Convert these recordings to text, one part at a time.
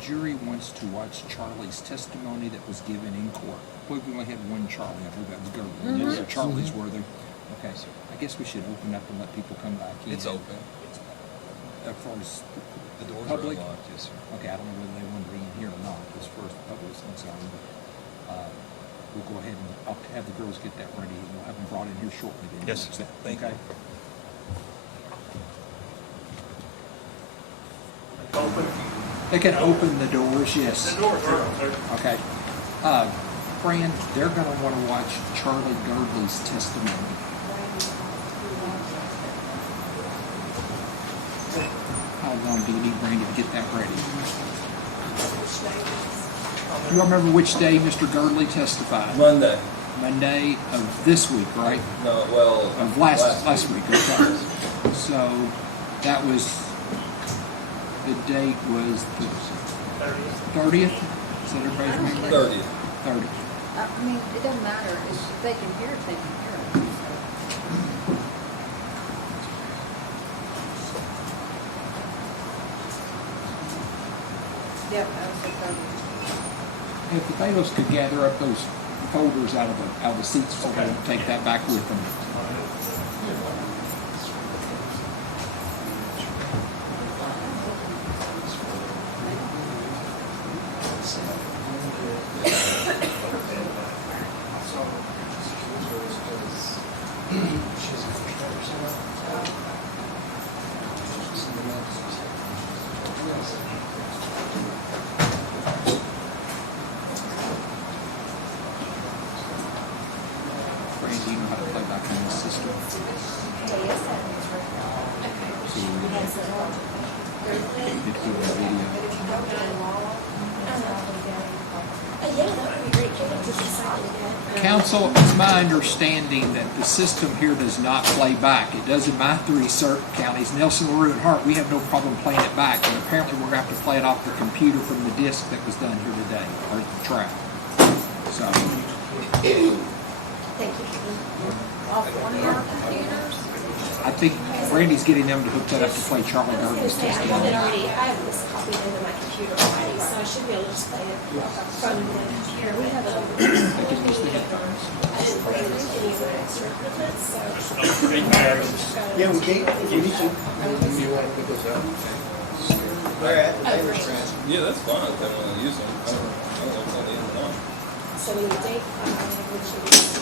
jury wants to watch Charlie's testimony that was given in court. Well, we only had one Charlie. I believe that was Gertrude. So Charlie's were there. Okay, so I guess we should open up and let people come back in. It's open. As far as The doors public? are unlocked, yes, sir. Okay, I don't know whether they want to be in here or not as far as the public is concerned, but we'll go ahead and I'll have the girls get that ready and we'll have them brought in here shortly. Then. Yes, sir. Thank you. Open. They can open the doors, yes. The doors are open. Okay. Fran, they're going to want to watch Charlie Girdley's testimony. How long do you need, Brandy, to get that ready? You remember which day Mr. Girdley testified? Monday. Monday of this week, right? No, well. Of last week, okay. So that was, the date was the 30th? Is that everybody's memory? 30th. 30th. I mean, it doesn't matter. If they can hear it, they can hear it. Yep, that was the 30th. If the Bailiffs could gather up those folders out of the seats so they don't take that back with them. Brandy, you know how to play back on this system. Did you a video? Counsel, it's my understanding that the system here does not play back. It does in my three counties, Nelson, LaRue, and Hart. We have no problem playing it back, but apparently we're going to have to play it off the computer from the disc that was done here today, or the track. So, Thank you. Off one of your computers? I think Brandy's getting them to hook that up to play Charlie Girdley's I have it testimony. already. I have this copied into my computer already, so I should be able to just play it from the computer. We have a. They can use the headphones. I didn't bring any of the extra equipment, so. Yeah, we can. You need to. You want to put those out? Where at? Yeah, that's fine if they want to use them. I don't know if they need them or not. So we would date, which is.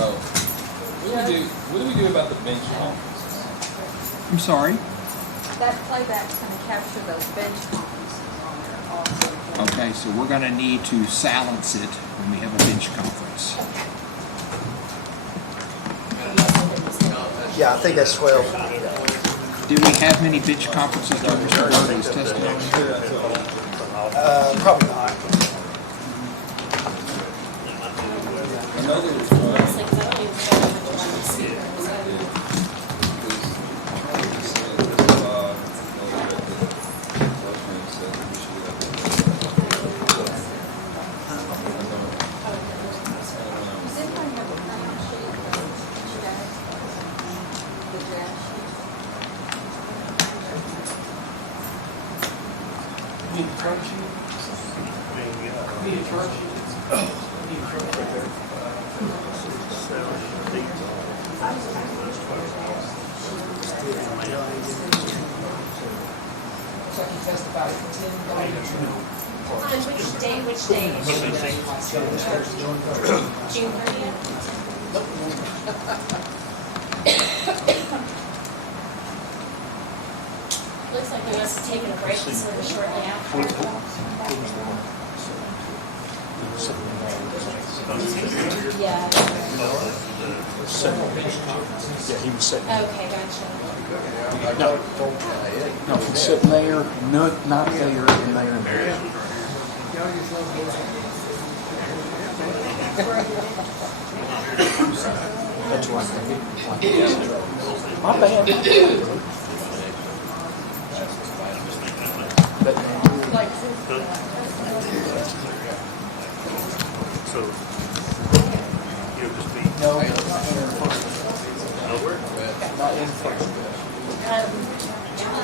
Oh. What do we do about the bench conferences? I'm sorry? That playback's going to capture those bench conferences on there also. Okay, so we're going to need to silence it when we have a bench conference. Yeah, I think that's 12. Did we have many bench conferences during Mr. Girdley's testimony? Probably not. Another Honestly, 'cause I don't even know how to run the speaker, so. Does anybody have a printout sheet? The draft sheet? Need a charge sheet? Need a charge sheet? Need a charge right there. Which day? June 30th? Looks like he must have taken a break sort of shortly after. Yeah. Yeah, he was sitting. Okay, gotcha. No, he's sitting there, not there, and there. That's like my bad. But, So you'll just be No, nowhere? not in front.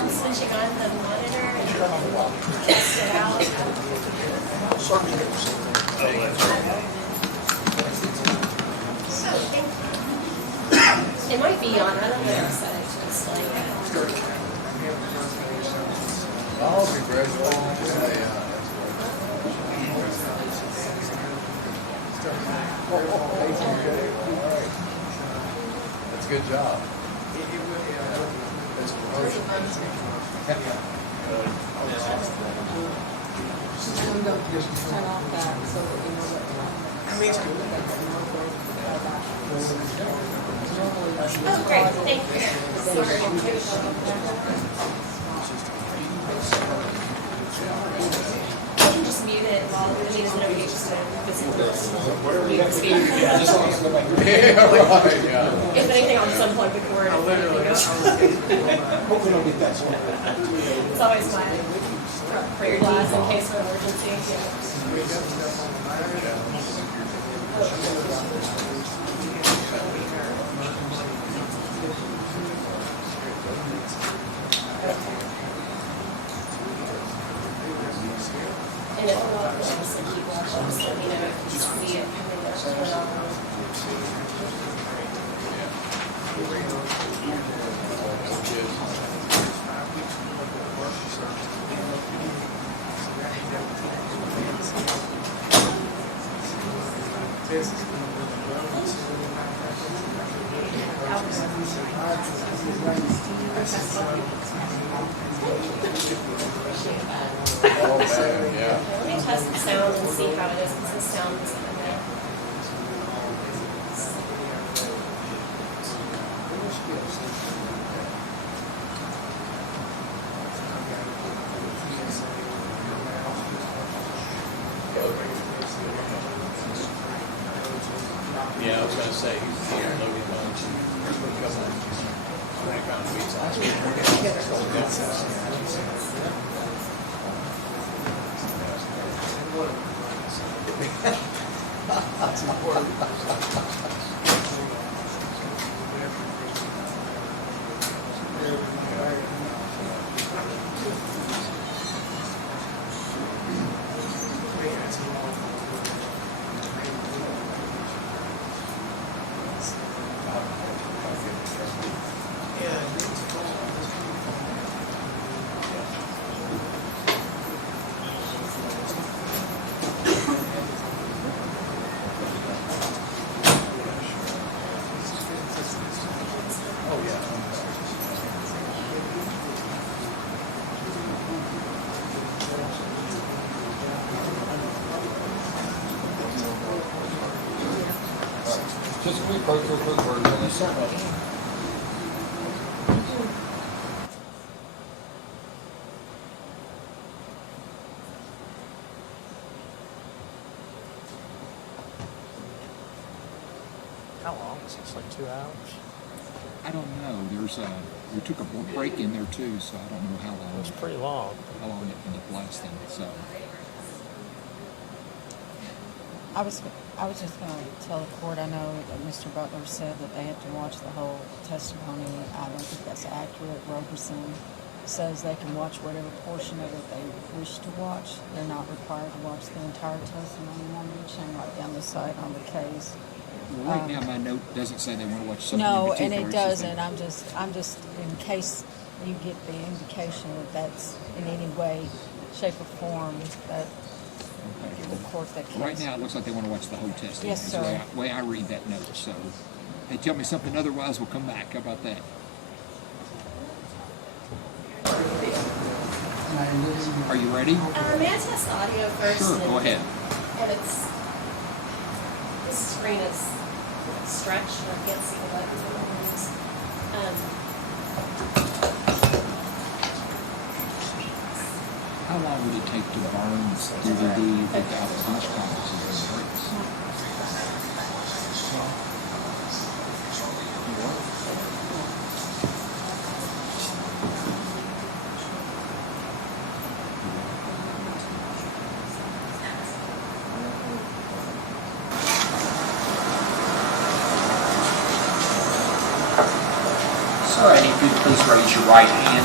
Switching on the monitor and test it out. Oh, that's right. It might be on, I don't know, so it's just like. Oh, congratulations. That's a good job. That's a promotion. Turn off that so that you know what. Oh, great, thank you. Sorry. You can just mute it while the meeting's going to be just a visible. Yeah, just want us to go back. Yeah, right, yeah. If anything, I'll just unplug the cord. Hope we don't get that one. It's always my prayer glass in case of emergency. And if not, just keep watching, so let me know if you see it coming up. Oh, man, yeah. Let me test the sound and see how it is, because the sound is kind of. Yeah, I was gonna say, he's here, Logan Bunch. Here's what couple background tweets last Just a quick version of this. How long is this, like 2 hours? I don't know. We took a break in there too, so I don't know how It's pretty long. it ended up lasting. So I was just going to tell the court, I know that Mr. Butler said that they have to watch the whole testimony. I don't think that's accurate. Roberson says they can watch whatever portion of it they wish to watch. They're not required to watch the entire testimony. I'm reaching right down the side on the case. well, right now, my note doesn't say they want to watch something. No, in and particular. it doesn't. I'm just in case you get the indication that that's in any way, shape, or form that give the court that case. Right now, it looks like they want to watch the whole testimony. Yes, is sir. the way I read that note. So, they tell me something otherwise, we'll come back. How about that? Are you ready? May I test the audio first? Sure, go ahead. And this screen is stretched, and I can't see the buttons on it. How long would it take to burn DVD without a bunch of copies of breaks? Alrighty, if you'd please raise your right hand.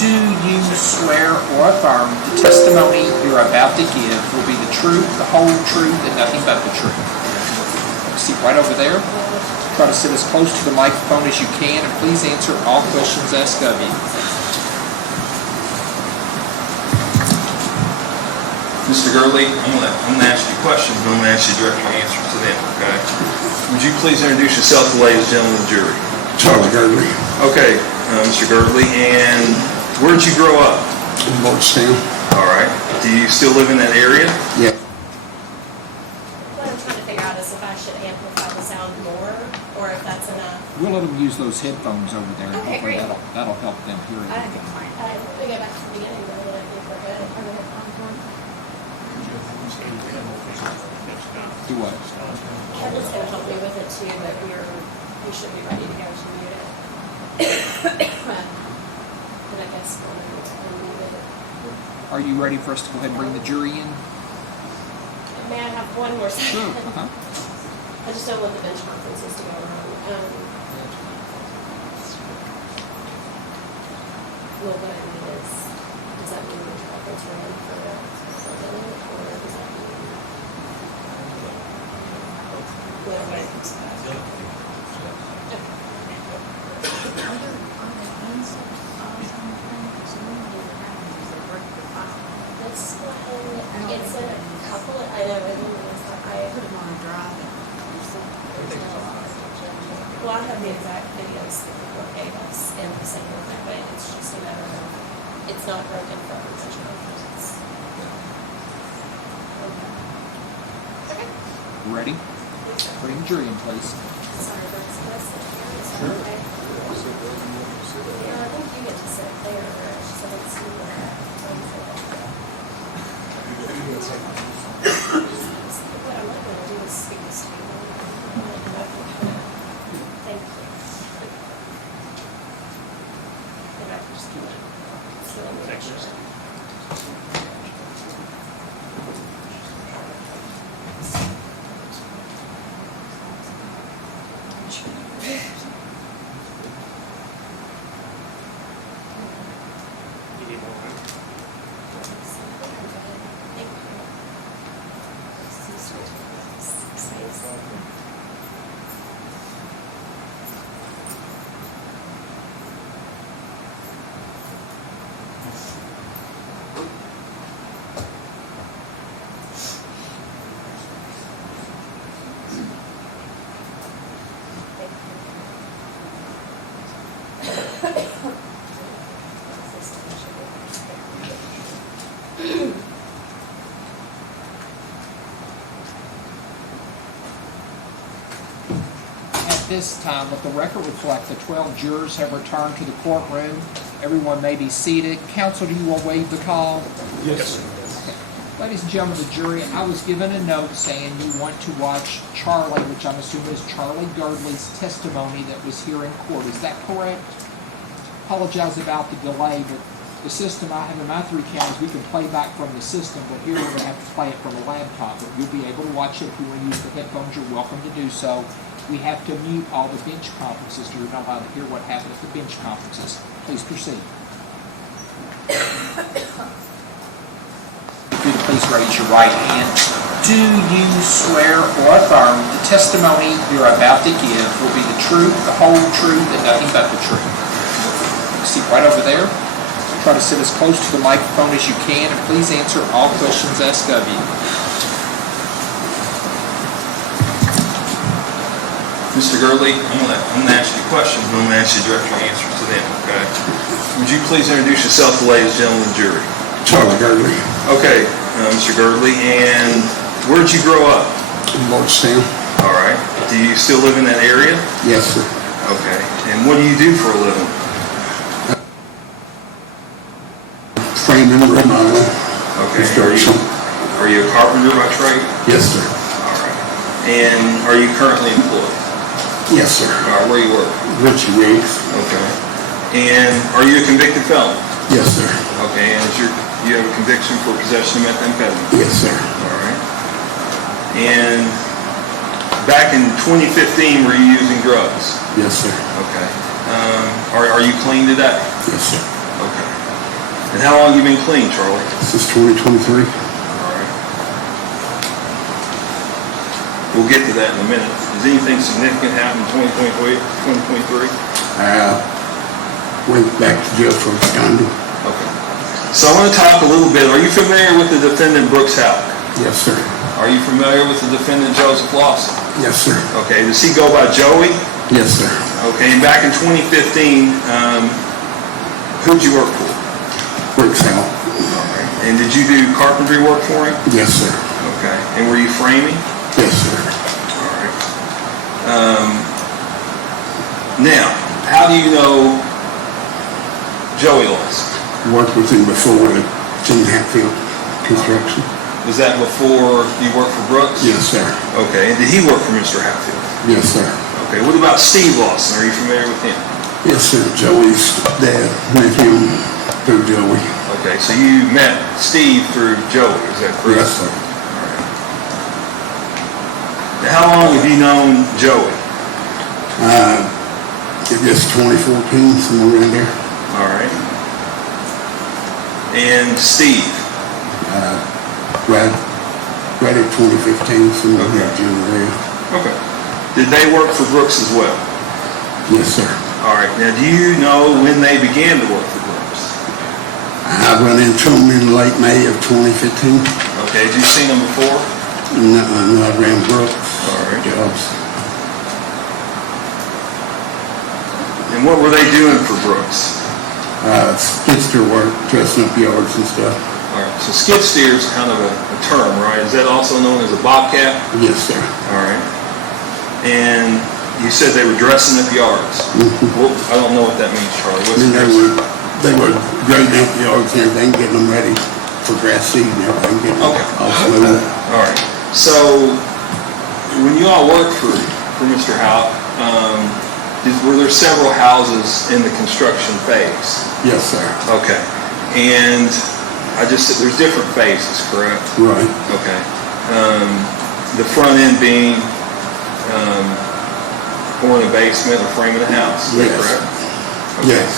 Do you swear or affirm the testimony you're about to give will be the truth, the whole truth, and nothing but the truth? Seat right over there. Try to sit as close to the microphone as you can, and please answer all questions asked of you. Mr. Gurley, I'm gonna ask you questions, but I'm gonna ask you to direct your answers to them, okay? Would you please introduce yourself to the ladies and gentlemen of the jury? Charlie Gurley, Okay, Mr. Gurley, and where did you grow up? in Morristown. All right. Do you still live in that area? Yeah. What I'm trying to figure out is if I should amplify the sound more, or if that's enough. We'll let them use those headphones over there, and Okay, hopefully great. that'll help them hear it. We go back to the beginning, though, and I think we're good. Are we headphones on? Do what? Kevin's gonna help me with it too, but we should be ready to go to mute it. And I guess we'll mute it. Are you ready for us to go ahead and bring the jury in? May I have one more second? Sure. I just don't want the bench conferences to go wrong. Well, what I mean is, does that mean the conference are in for a minute, or does that mean? Well, wait. Let's go ahead, it's a couple, I know, I Put them on a drive. well, I have the exact videos that the court gave us and the same one that way, it's just a matter of, it's not broken for every bench conference. Okay. Ready? Bring the jury in, please. Sorry, that's here, is that okay? Yeah, I think you get to sit there, Rich, so let's see what what I'm not gonna do is speak this to you. Thank you. If I could just keep it. So let me make sure. You need more room? Thank you. At this time, let the record reflect the 12 jurors have returned to the courtroom. Everyone may be seated. Counsel, do you will waive the call? Yes, sir. Ladies and gentlemen of the jury, I was given a note saying you want to watch Charlie, which I'm assuming is Charlie Gurdley's testimony that was here in court. Is that correct? Apologize about the delay, but the system I have in my 3 counties, we can play back from the system, but here we're going to have to play it from a laptop. But you'll be able to watch it. If you want to use the headphones, you're welcome to do so. We have to mute all the bench conferences, so you're not allowed to hear what happened at the bench conferences. Please proceed. If you'd please raise your right hand. Do you swear or affirm the testimony you're about to give will be the truth, the whole truth, and nothing but the truth? Seat right over there. Try to sit as close to the microphone as you can, and please answer all questions asked of you. Mr. Gurley, I'm gonna ask you questions, but I'm gonna ask you to direct your answers to them, okay? Would you please introduce yourself to the ladies and gentlemen of the jury? Charlie Gurley, Okay, Mr. Gurley, and where did you grow up? in Morristown. All right. Do you still live in that area? Yes, sir. Okay. And what do you do for a living? Framing, remodeling, Okay. construction. Are you a carpenter by trade? Yes, sir. All right. And are you currently employed? Yes, sir. Where you work? Richie Riggs. Okay. And are you a convicted felon? Yes, sir. Okay. And you have a conviction for possession of methamphetamine? Yes, sir. All right. And back in 2015, were you using drugs? Yes, sir. Okay. Are you clean today? Yes, sir. Okay. And how long have you been clean, Charlie? Since 2023. All right. We'll get to that in a minute. Does anything significant happen in 2023? Went back to jail for absconding. Okay. So I want to talk a little bit. Are you familiar with the defendant Brooks Houck? Yes, sir. Are you familiar with the defendant Joseph Lawson? Yes, sir. Okay. Does he go by Joey? Yes, sir. Okay. And back in 2015, who'd you work for? Works out. All right. And did you do carpentry work for him? Yes, sir. Okay. And were you framing? Yes, sir. All right. Now, how do you know Joey Lawson? Worked with him before at Jim Hatfield Construction. Was that before you worked for Brooks? Yes, sir. Okay. And did he work for Mr. Hatfield? Yes, sir. Okay. What about Steve Lawson? Are you familiar with him? Yes, sir. Joey's dad met him through Joey. Okay. So you met Steve through Joey, is that correct? Yes, sir. All right. Now, how long have you known Joey? I guess 2014, somewhere in there. All right. And Steve? Right at 2015, somewhere in Okay. June there. Okay. Did they work for Brooks as well? Yes, sir. All right. Now, do you know when they began to work for Brooks? I run into him in late May of 2015. Okay. Did you see them before? No, I ran Brooks. All right. Jobs. And what were they doing for Brooks? Skidster work, dressing up yards and stuff. All right. So skid steer is kind of a term, right? Is that also known as a bobcat? Yes, sir. All right. And you said they were dressing up yards. Well, I don't know what that means, Charlie. What's And dressing? they were grading out the yards and everything, getting them ready for grass seed and everything, getting them Okay. all smooth. All right. So when you all worked for Mr. Houck, were there several houses in the construction phase? Yes, sir. Okay. And there's different phases, correct? Right. Okay. The front end being pouring a basement or framing a house, is that Yes. correct? Okay. Yes.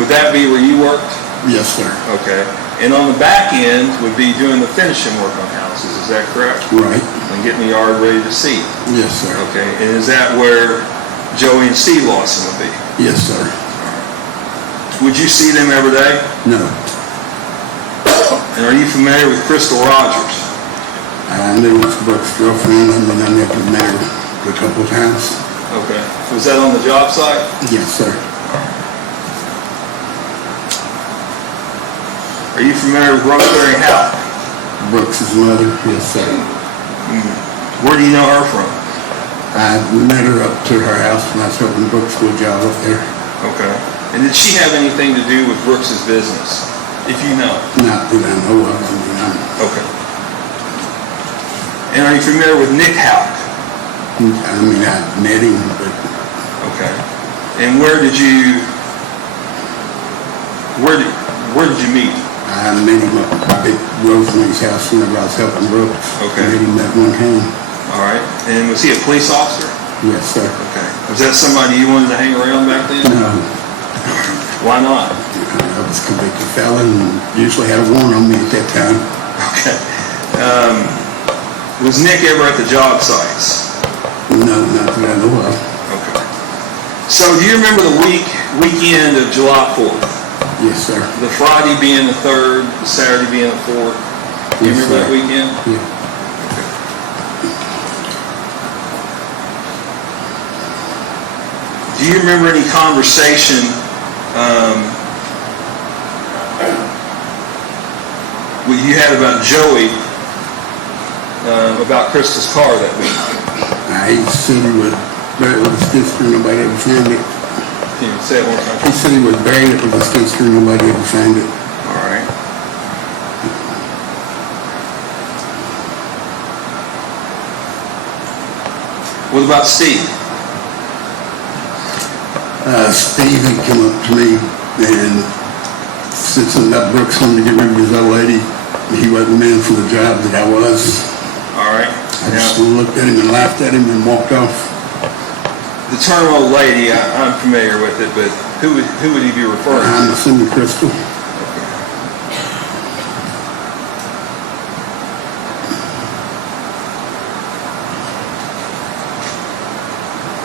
Would that be where you worked? Yes, sir. Okay. And on the back end would be doing the finishing work on houses, is that correct? Right. And getting the yard ready to seed. Yes, sir. Okay. And is that where Joey and Steve Lawson would be? Yes, sir. Would you see them every day? No. And are you familiar with Crystal Rogers? I knew it was Brooks' girlfriend, and then I never met her a couple of times. Okay. Was that on the job site? Yes, sir. Are you familiar with Rosemary Houck? Brooks' mother, yes, sir. Where do you know her from? I met her up to her house when I was helping Brooks do a job up there. Okay. And did she have anything to do with Brooks' business? If you know. Not that I know of, I mean, Okay. And are you familiar with Nick Houck? I met him, but Okay. And where did you meet? I met him up at Rosemary's house whenever I was helping Brooks. Okay. I met him that one time. All right. And was he a police officer? Yes, sir. Okay. Was that somebody you wanted to hang around back then? No, Why not? I was a convicted felon and usually had a warrant on me at that time. Okay. Was Nick ever at the job sites? No, not that I know of. Okay. So do you remember the weekend of July 4th? Yes, sir. The Friday being the 3rd, the Saturday being the 4th? Do you Yes, remember sir. that weekend? Yeah. Do you remember any conversation you had about Joey about Crystal's car that week? He said he was buried with a skid steer, nobody ever found it. Can you say it one time? He said he was buried with a skid steer, nobody ever found it. All right. What about Steve? Steve had come up to me and said something about Brooks wanted to get rid of his old lady. He wasn't meant for the job that I was. All right. I just looked at him and laughed at him and walked off. The term old lady, I'm familiar with it, but who would you be referring to? I'm assuming Crystal.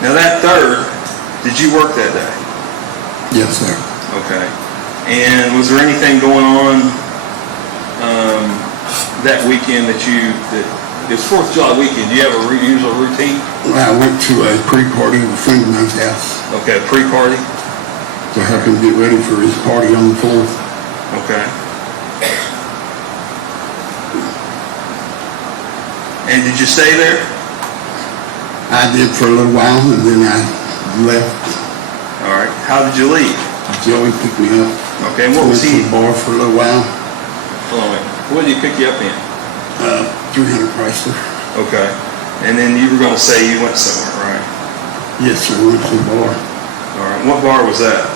Now that third, did you work that day? Yes, sir. Okay. And was there anything going on that weekend that it's 4th of July weekend, do you have a usual routine? I went to a pre-party at a friend of mine's house Okay, pre-party? to help him get ready for his party on the 4th. Okay. And did you stay there? I did for a little while, and then I left. All right. How did you leave? Joey picked me up. Okay, and what was Went to he? the bar for a little while. Hold on, wait. What did he pick you up in? 300 Chrysler. Okay. And then you were going to say you went somewhere, right? Yes, sir. Went to the bar. All right. What bar was that?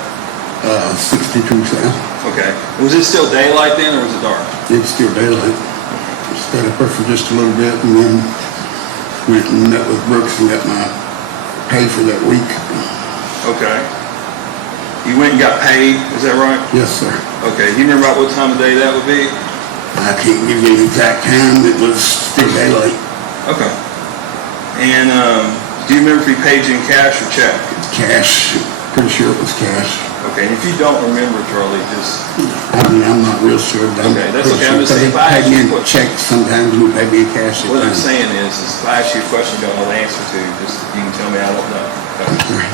62 South. Okay. Was it still daylight then, or was it dark? It's still daylight. Stayed up there for just a little bit, and then went and met with Brooks and got my pay for that week. Okay. You went and got paid, is that right? Yes, sir. Okay. Do you remember about what time of day that would be? I can't give you an exact time. It was still daylight. Okay. And do you remember if he paid you in cash or check? Cash. Pretty sure it was cash. Okay. And if you don't remember, Charlie, just I mean, I'm not real sure. But Okay, that's pretty okay. I'm sure, just 'cause saying, if they I pay ask me you in what- checks sometimes, we pay me in cash. at what I'm times. saying is if I ask you a question you don't know the answer to, just you can tell me I don't know. Okay.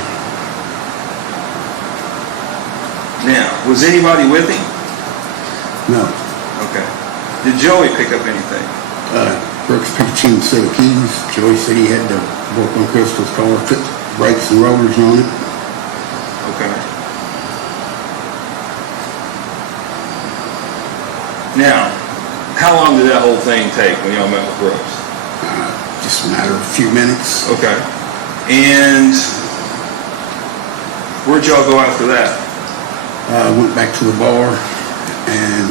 Now, was anybody with him? No. Okay. Did Joey pick up anything? Brooks picked him a set of keys. Joey said he had to work on Crystal's car, fit brakes and rotors on it. Okay. Now, how long did that whole thing take when y'all met with Brooks? Just a matter of a few minutes. Okay. And where'd y'all go after that? Went back to the bar and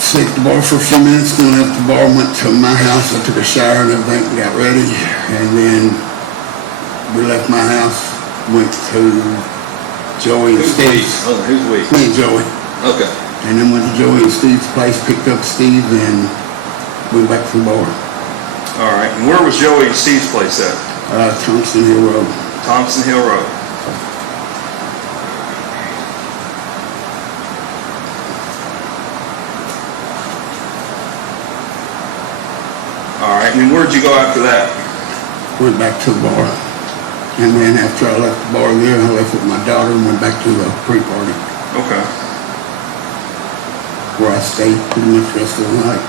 stayed at the bar for a few minutes. Then left the bar, went to my house. I took a shower and everything, got ready. And then we left my house, went to Joey and Who's we? Steve's. Hold on, who's we? Me and Joey. Okay. And then went to Joey and Steve's place, picked up Steve, and went back to the bar. All right. And where was Joey and Steve's place at? Thompson Hill Road. Thompson Hill Road. All right. And then where'd you go after that? Went back to the bar. And then after I left the bar there, I left with my daughter and went back to the pre-party, Okay. where I stayed pretty much the rest of the night.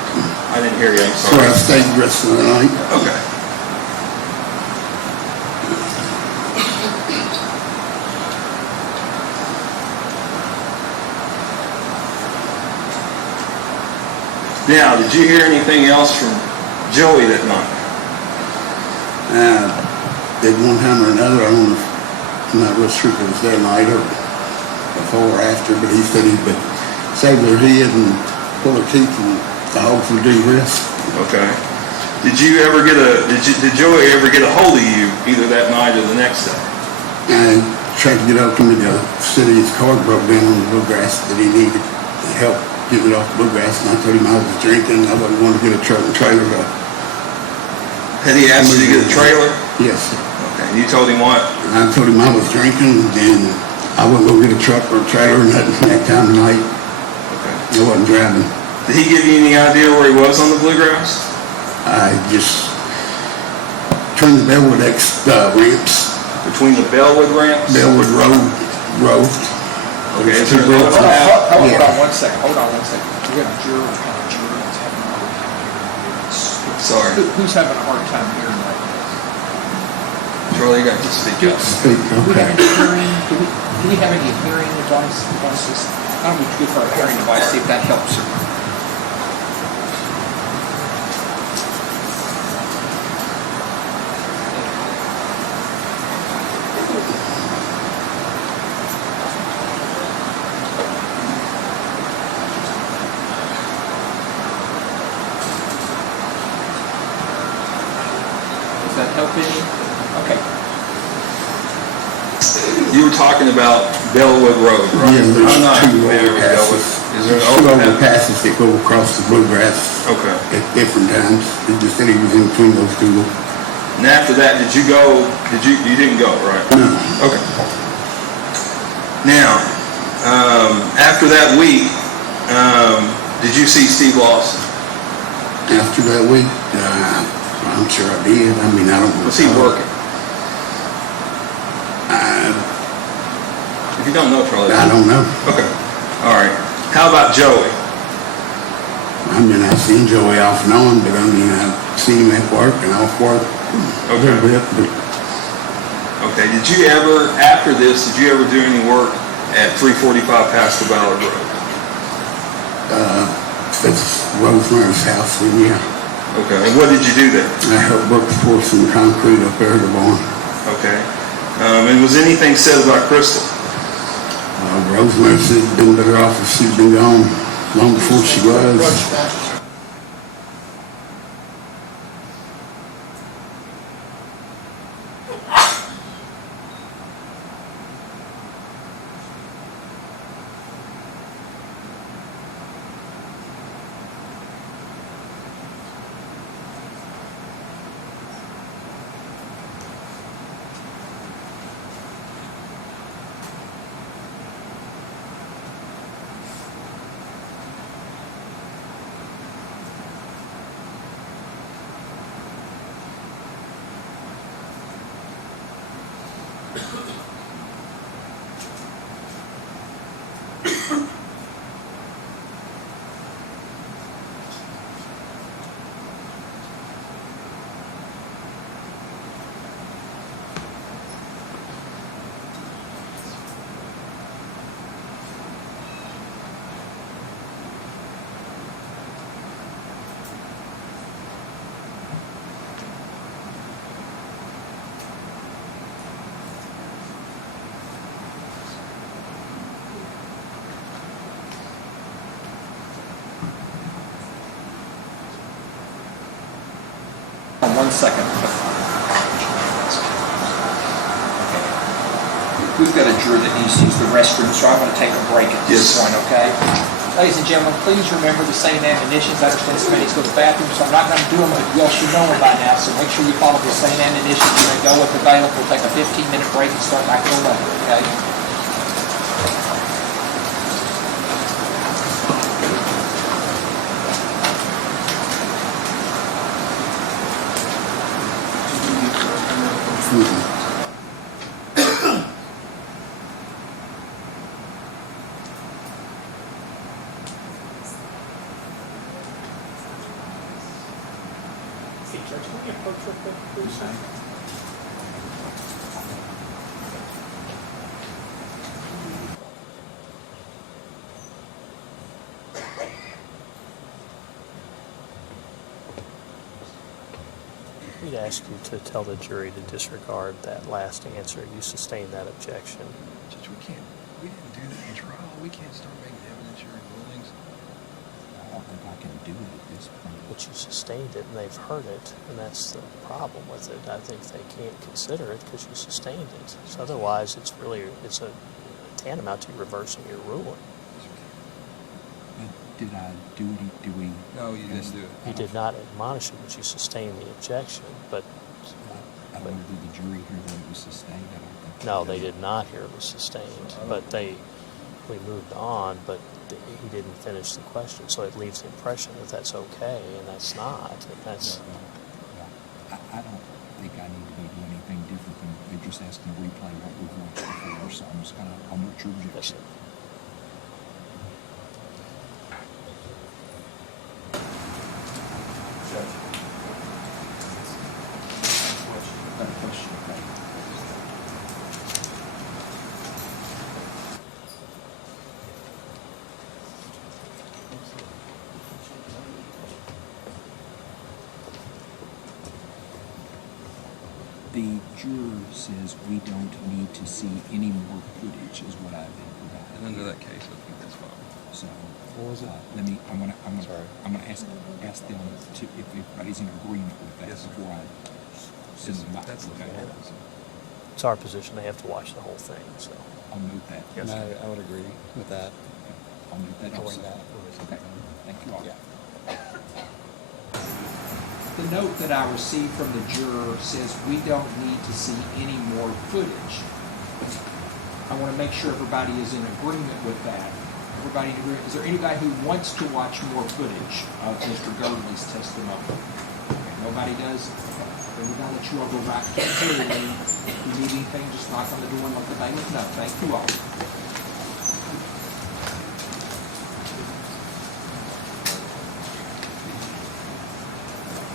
I didn't hear you. I'm That's where I sorry. stayed the rest of the night. Okay. Now, did you hear anything else from Joey that night? At one time or another, I'm not real sure if it was that night or before or after, but he said he would shave their head and pull their teeth and the hogs would do this. Okay. Did Joey ever get a hold of you either that night or the next day? I tried to get up to him to city, his car broke down on the bluegrass that he needed help getting it off the bluegrass, and I told him I was drinking, I wasn't going to get a truck and trailer to. Had he asked you to get a trailer? Yes, sir. Okay. And you told him what? I told him I was drinking and I wasn't going to get a truck or a trailer or nothing that time of night. Okay. I wasn't driving. Did he give you any idea where he was on the bluegrass? I just turned the Bellwood ramps, Between the Bellwood ramps? Bellwood Road. Okay. Is there Two another roads. path? Hold Yeah. on one second. We got a juror, kind of juror that's having a hard time hearing you. Sorry. Who's having a hard time hearing right now? Charlie, you got to speak up. Speak, Do we have okay. any hearing, do we have any hearing devices? How do we go for a hearing device, see if that helps her? Does that help any? Okay. You were talking about Bellwood Road, right? Yeah, there's I'm not two familiar with Bellwood. overpasses. Is there an Two overpass? overpasses that go across the bluegrass Okay. at different times. He just said he was in between those two. And after that, you didn't go, right? No. Okay. Now, after that week, did you see Steve Lawson? After that week, I'm sure I did. I mean, I don't know. Was he working? If you don't know, Charlie. I don't know. Okay. All right. How about Joey? I mean, I've seen Joey off and on, but I mean, I've seen him at work and off work a little bit. But Okay. Did you ever, after this, did you ever do any work at 345 past the Ballard Road? that's Rosemary's house, and yeah, Okay. And what did you do there? I helped work pour some concrete up there at the barn. Okay. And was anything said about Crystal? Rosemary said it'd been better off if she'd been gone long before she was. One second. We've got a juror that needs to use the restroom, so I'm going to take a break at this Yes. point, okay? Ladies and gentlemen, please remember the same admonitions. I understand some needs to go to the bathroom, so I'm not going to do them, but you all should know them by now, so make sure you follow the same admonitions. You're going to go with the bailiff. We'll take a 15-minute break and start back at 11, okay? Hey, Judge, can we get approach real quick, please? We'd ask you to tell the jury to disregard that last answer. You sustained that objection. Judge, we didn't do that in trial. We can't start making evidentiary rulings. I don't think I can do it at this point. But you sustained it, and they've heard it, and that's the problem with it. I think they can't consider it because you sustained it. So otherwise, it's a tantamount to reversing your ruling. Did I do it? Do we? No, you didn't do it. He did not admonish you, but you sustained the objection. But I don't know, did the jury hear that it was sustained? I don't think. no, they did not hear it was sustained. But we moved on, but he didn't finish the question, so it leaves the impression that that's okay, and that's not. And that's I don't think I need to go do anything different than they're just asking to replay what we've watched before, so I'm just gonna, I'll note your yes, objection. sir. Got a question, okay? The juror says we don't need to see any more footage, is what I've been And provided. under that case, I think that's fine. So, What was it? I'm gonna ask them to, if everybody's in agreement with that Yes, sir. before I send them back. That's the okay? law. it's our position, they have to watch the whole thing, so. I'll move that. Yes, sir. I would agree with that. I'll move that also. Join that. Okay, thank you all. Yeah. The note that I received from the juror says we don't need to see any more footage. I want to make sure everybody is in agreement with that. Everybody in agreement? Is there anybody who wants to watch more footage of Mr. Girdley's testimony? Okay, nobody does? Okay. Then we're going to let you all go back to the hearing. If you need anything, just knock on the door and let the bailiff know. Thank you all.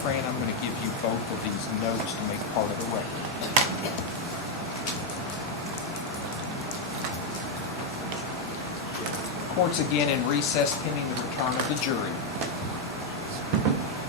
Fran, I'm going to give you both of these notes to make part of the record. Court's again in recess pending the return of the jury.